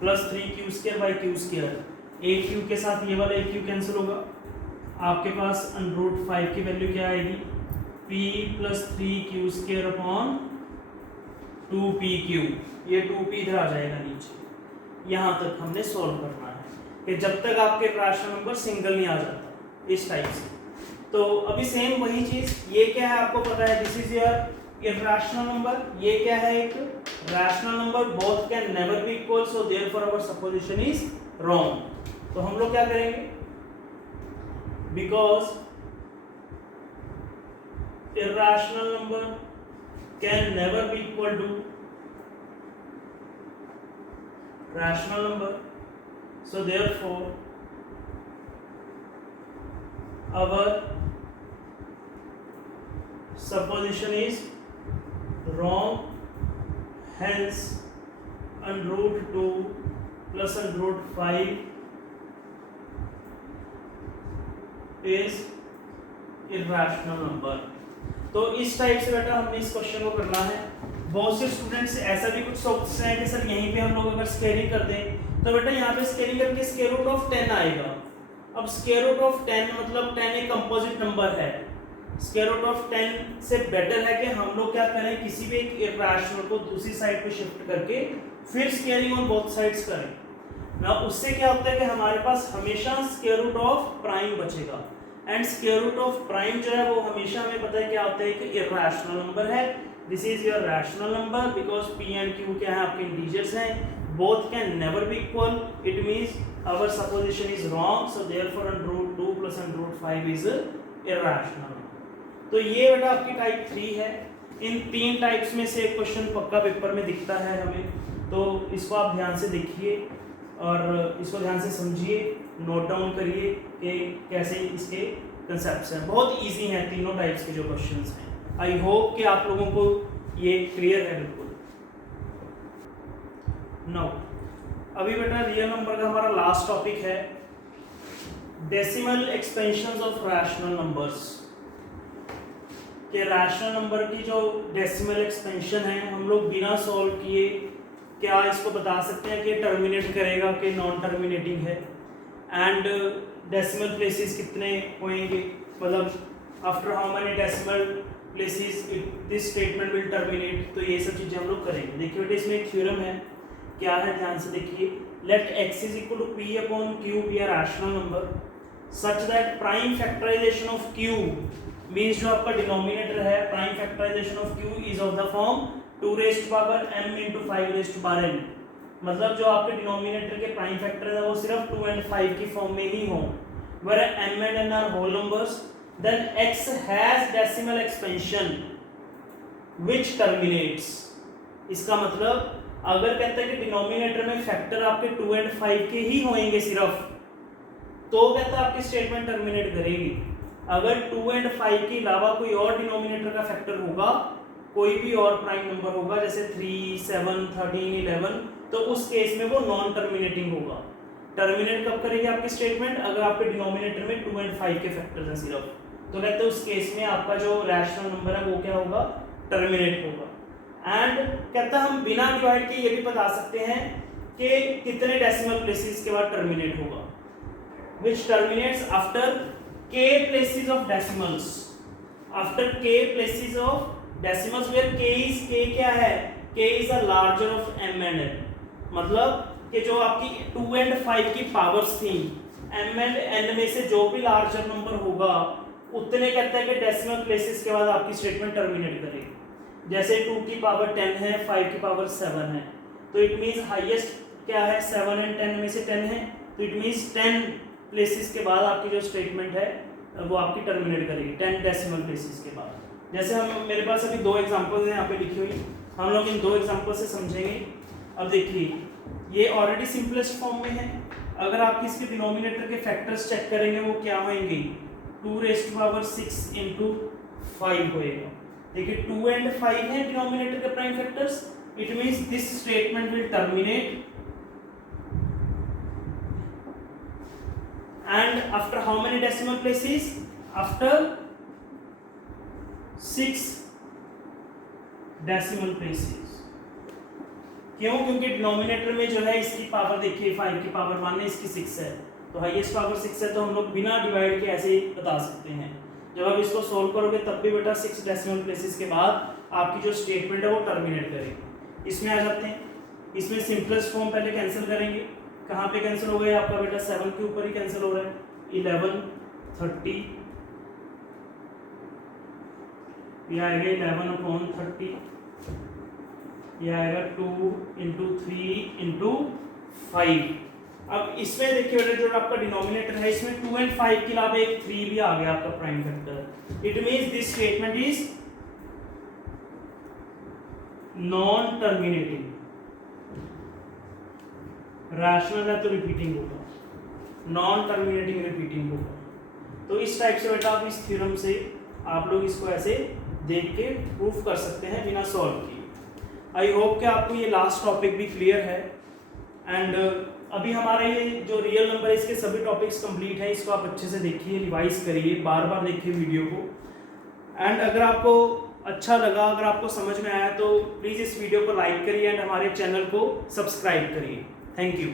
plus 3q square by Q square. एक क्यू के साथ ये वाला एक क्यू कैंसिल होगा। आपके पास अंडर रूट 5 की वैल्यू क्या आएगी? p plus 3q square upon 2pq। ये 2p इधर आ जाएगा नीचे। यहाँ तक हमने सॉल्व करना है कि जब तक आपके रैशनल नंबर सिंगल नहीं आ जाता, इस टाइप से। तो अभी सेम वही चीज, ये क्या है आपको पता है, this is your irrational number. ये क्या है? एक rational number. Both can never be equal, so therefore our supposition is wrong. तो हम लोग क्या करेंगे? Because irrational number can never be equal to rational number, so therefore our supposition is wrong, hence under root 2 plus under root 5 is irrational number। तो इस type से बेटा हमने इस क्वेश्चन को करना है। बहुत से स्टूडेंट्स ऐसा भी कुछ सोचते हैं कि सर यहीं पे हम लोग अगर स्केलिंग कर दें तो बेटा यहाँ पे स्केलिंग करके स्क्वायर रूट ऑफ 10 आएगा। अब स्क्वायर रूट ऑफ 10 मतलब 10 एक कंपोजिट नंबर है, स्क्वायर रूट ऑफ 10 से बेटर है कि हम लोग क्या करें, किसी भी एक इर्रेशनल को दूसरी साइड पे शिफ्ट करके फिर स्क्वायरिंग ऑन बोथ साइड्स करें ना। उससे क्या होता है कि हमारे पास हमेशा स्क्वायर रूट ऑफ प्राइम बचेगा, and square root of prime जो है वो हमेशा हमें पता है क्या होता है कि इर्रेशनल नंबर है। This is your rational number because p and q क्या है, आपके इंटीजर्स हैं, both can never be equal, it means our supposition is wrong, so therefore √2 + √5 is irrational. तो ये बेटा आपकी टाइप 3 है। इन 3 टाइप्स में से एक क्वेश्चन पक्का पेपर में दिखता है हमें, तो इसको आप ध्यान से देखिए और इसको ध्यान से समझिए, नोट डाउन करिए कि कैसे इसके कंसेप्ट्स हैं। बहुत इजी हैं तीनों टाइप्स के जो क्वेश्चंस हैं। आई होप कि आप लोगों को ये क्लियर है बिल्कुल। नाउ अभी बेटा रियल नंबर का हमारा लास्ट टॉपिक है decimal expansions of rational numbers. कि रैशनल नंबर की जो डेसिमल एक्सपेंशन है हम लोग बिना सॉल्व किए क्या इसको बता सकते हैं कि टर्मिनेट करेगा कि नॉन टर्मिनेटिंग है, एंड डेसिमल प्लेसेस कितने होंगे, मतलब after how many decimal places this statement will terminate. तो ये सब चीज़ें हम लोग करेंगे। देखिए बेटा इसमें एक थ्योरम है, क्या है ध्यान से देखिए। Let x = p/q be a rational number such that prime factorization of q means जो आपका डिनोमिनेटर है prime factorization of q is of the form 2m × 5n। मतलब जो आपके डिनोमिनेटर के प्राइम फैक्टर है वो सिर्फ 2 और 5 की फॉर्म में ही हो, where m and n are whole numbers, then x has decimal expansion which terminates। इसका मतलब अगर कहता है कि डिनोमिनेटर में फैक्टर आपके 2 और 5 के ही होंगे सिर्फ, तो कहता है आपकी स्टेटमेंट टर्मिनेट करेगी। अगर 2 और 5 के अलावा कोई और डिनोमिनेटर का फैक्टर होगा, कोई भी और प्राइम नंबर होगा जैसे 3, 7, 13, 11, तो उस केस में वो नॉन टर्मिनेटिंग होगा। टर्मिनेट कब करेगी आपकी स्टेटमेंट, अगर आपके डिनोमिनेटर में 2 और 5 के फैक्टर्स हैं सिर्फ, तो कहते हैं उस केस में आपका जो रैशनल नंबर है वो क्या होगा, टर्मिनेट होगा। एंड कहता है हम बिना डिवाइड के ये भी बता सकते हैं कि कितने डेसिमल प्लेसेस के बाद टर्मिनेट होगा, which terminates after k places of decimals, after k places of decimals where k क्या है, k is a larger of m and n। मतलब कि जो आपकी 2 और 5 की पावर्स थी, m and n में से जो भी लार्जर नंबर होगा उतने कहता है कि डेसिमल प्लेसेस के बाद आपकी स्टेटमेंट टर्मिनेट करेगी। जैसे 2 की पावर 10 है, 5 की पावर 7 है, तो इट मीन्स हाईएस्ट क्या है, 7 और 10 में से 10 है, तो इट मीन्स 10 प्लेसेस के बाद आपकी जो स्टेटमेंट है वो आपकी टर्मिनेट करेगी 10 डेसिमल प्लेसेस के बाद। जैसे हम मेरे पास अभी 2 एग्जांपल्स हैं यहाँ पे लिखी हुई, हम लोग इन 2 एग्जांपल से समझेंगे। अब देखिए ये ऑलरेडी सिंपलेस्ट फॉर्म में है, अगर आप इसके डिनोमिनेटर के फैक्टर्स चेक करेंगे वो क्या होंगे, 2⁶ × 5 होएगा। देखिए 2 और 5 है डिनोमिनेटर के prime factors, it means this statement will terminate and after how many decimal places, after 6 decimal places। क्यों, क्योंकि डिनोमिनेटर में जो है इसकी पावर देखिए 5 की पावर 1 है, इसकी 6 है, तो हाईएस्ट पावर 6 है, तो हम लोग बिना डिवाइड के ऐसे ही बता सकते हैं। जब आप इसको सोल्व करोगे तब भी बेटा 6 डेसिमल प्लेसेस के बाद आपकी जो स्टेटमेंट है वो टर्मिनेट करेगी। इसमें आ जाते हैं, इसमें सिंपलेस्ट फॉर्म पहले कैंसिल करेंगे, कहाँ पे कैंसिल हो गया आपका बेटा 7 के ऊपर ही कैंसिल हो रहा है, 11, 30, ये आएगा 11/30, ये आएगा 2 × 3 × 5। अब इसमें देखिए बेटा जो आपका डिनोमिनेटर है इसमें 2 और 5 के अलावा एक 3 भी आ गया आपका prime factor, it means this statement is non terminating. Rational है तो रिपीटिंग होगा, नॉन टर्मिनेटिंग रिपीटिंग होगा। तो इस टाइप से बेटा आप इस थ्योरम से आप लोग इसको ऐसे देख के प्रूफ कर सकते हैं बिना सॉल्व किए। आई होप कि आपको ये लास्ट टॉपिक भी क्लियर है। एंड अभी हमारा ये जो रियल नंबर है इसके सभी टॉपिक्स कंप्लीट हैं, इसको आप अच्छे से देखिए, रिवाइज करिए, बार बार देखिए वीडियो को। एंड अगर आपको अच्छा लगा, अगर आपको समझ में आया तो प्लीज़ इस वीडियो को लाइक करिए एंड हमारे चैनल को सब्सक्राइब करिए। Thank you.